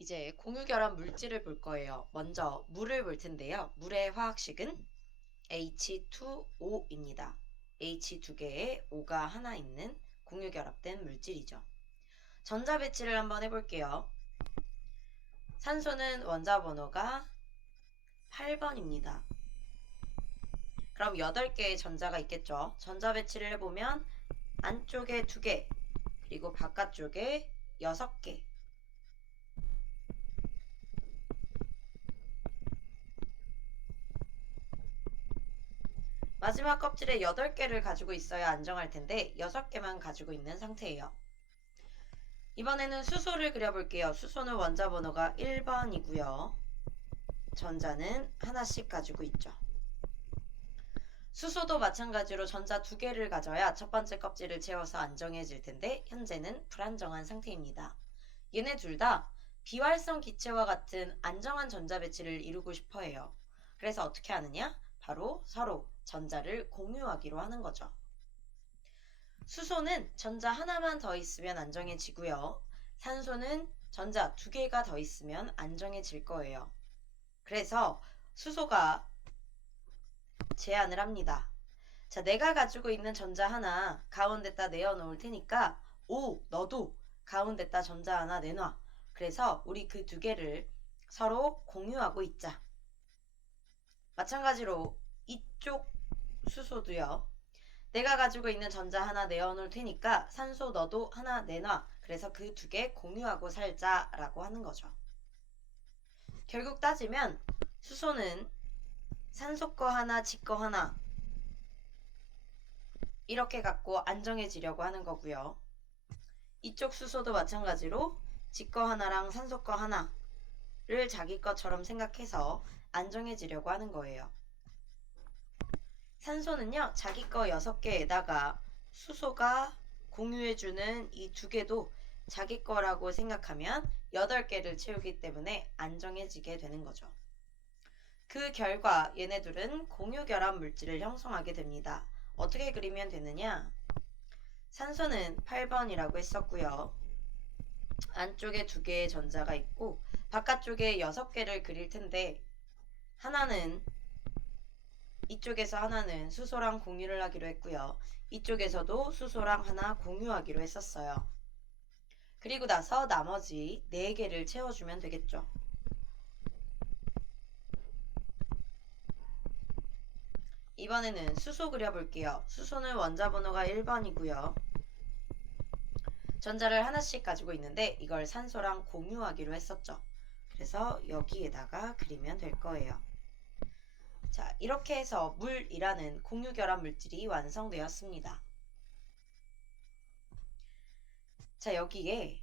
이제 공유결합 물질을 볼 거예요. 먼저 물을 볼 텐데요. 물의 화학식은 H2O입니다. H 두 개에 O가 하나 있는 공유결합된 물질이죠. 전자 배치를 한번 해볼게요. 산소는 원자 번호가 8번입니다. 그럼 8개의 전자가 있겠죠. 전자 배치를 해보면 안쪽에 2개, 그리고 바깥쪽에 6개. 마지막 껍질에 8개를 가지고 있어야 안정할 텐데 6개만 가지고 있는 상태예요. 이번에는 수소를 그려볼게요. 수소는 원자 번호가 1번이고요. 전자는 하나씩 가지고 있죠. 수소도 마찬가지로 전자 두 개를 가져야 첫 번째 껍질을 채워서 안정해질 텐데 현재는 불안정한 상태입니다. 얘네 둘 다 비활성 기체와 같은 안정한 전자 배치를 이루고 싶어 해요. 그래서 어떻게 하느냐? 바로 서로 전자를 공유하기로 하는 거죠. 수소는 전자 하나만 더 있으면 안정해지고요. 산소는 전자 두 개가 더 있으면 안정해질 거예요. 그래서 수소가 제안을 합니다. 자, 내가 가지고 있는 전자 하나 가운데다 내어놓을 테니까 오, 너도 가운데다 전자 하나 내놔. 그래서 우리 그 두 개를 서로 공유하고 있자. 마찬가지로 이쪽 수소도요. 내가 가지고 있는 전자 하나 내어놓을 테니까 산소 너도 하나 내놔. 그래서 그 두 개 공유하고 살자라고 하는 거죠. 결국 따지면 수소는 산소 거 하나, 지 거 하나 이렇게 갖고 안정해지려고 하는 거고요. 이쪽 수소도 마찬가지로 지 거 하나랑 산소 거 하나를 자기 것처럼 생각해서 안정해지려고 하는 거예요. 산소는요, 자기 거 6개에다가 수소가 공유해주는 이 두 개도 자기 거라고 생각하면 8개를 채우기 때문에 안정해지게 되는 거죠. 그 결과 얘네들은 공유 결합 물질을 형성하게 됩니다. 어떻게 그리면 되느냐? 산소는 8번이라고 했었고요. 안쪽에 두 개의 전자가 있고 바깥쪽에 6개를 그릴 텐데 하나는 이쪽에서 하나는 수소랑 공유를 하기로 했고요. 이쪽에서도 수소랑 하나 공유하기로 했었어요. 그리고 나서 나머지 4개를 채워주면 되겠죠. 이번에는 수소 그려볼게요. 수소는 원자 번호가 1번이고요. 전자를 하나씩 가지고 있는데 이걸 산소랑 공유하기로 했었죠. 그래서 여기에다가 그리면 될 거예요. 자, 이렇게 해서 물이라는 공유결합 물질이 완성되었습니다. 자, 여기에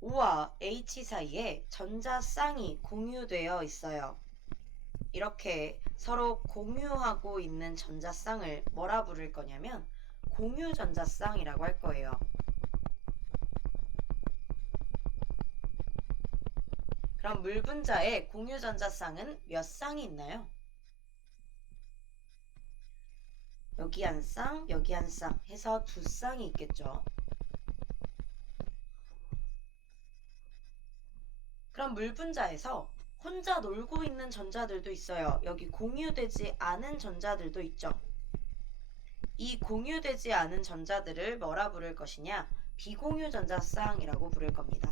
O와 H 사이에 전자 쌍이 공유되어 있어요. 이렇게 서로 공유하고 있는 전자쌍을 뭐라 부를 거냐면 공유 전자쌍이라고 할 거예요. 그럼 물 분자에 공유 전자쌍은 몇 쌍이 있나요? 여기 한 쌍, 여기 한 쌍 해서 두 쌍이 있겠죠. 그럼 물 분자에서 혼자 놀고 있는 전자들도 있어요. 여기 공유되지 않은 전자들도 있죠. 이 공유되지 않은 전자들을 뭐라 부를 것이냐? 비공유 전자쌍이라고 부를 겁니다.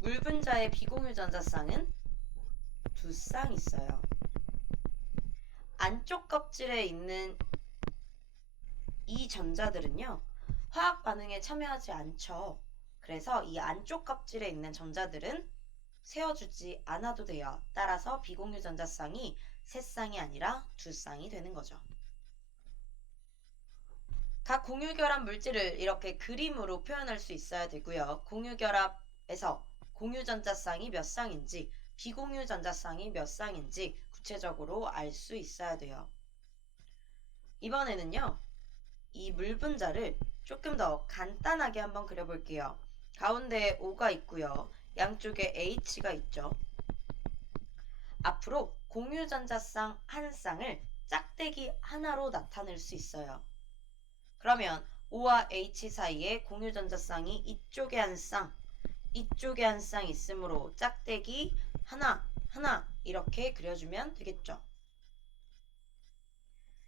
물 분자의 비공유 전자쌍은 두 쌍 있어요. 안쪽 껍질에 있는 이 전자들은요, 화학 반응에 참여하지 않죠. 그래서 이 안쪽 껍질에 있는 전자들은 세워주지 않아도 돼요. 따라서 비공유 전자쌍이 세 쌍이 아니라 두 쌍이 되는 거죠. 각 공유결합 물질을 이렇게 그림으로 표현할 수 있어야 되고요. 공유결합에서 공유전자쌍이 몇 쌍인지 비공유전자쌍이 몇 쌍인지 구체적으로 알 수 있어야 돼요. 이번에는요. 이 물 분자를 조금 더 간단하게 한번 그려볼게요. 가운데에 O가 있고요. 양쪽에 H가 있죠. 앞으로 공유전자쌍 한 쌍을 짝대기 하나로 나타낼 수 있어요. 그러면 O와 H 사이에 공유전자쌍이 이쪽에 한 쌍, 이쪽에 한 쌍 있으므로 짝대기 하나, 하나 이렇게 그려주면 되겠죠.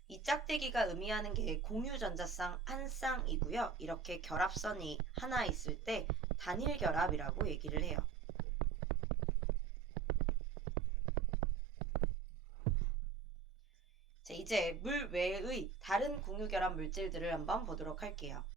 이 짝대기가 의미하는 게 공유전자쌍 한 쌍이고요. 이렇게 결합선이 하나 있을 때 단일 결합이라고 얘기를 해요. 자, 이제 물 외의 다른 공유결합 물질들을 한번 보도록 할게요.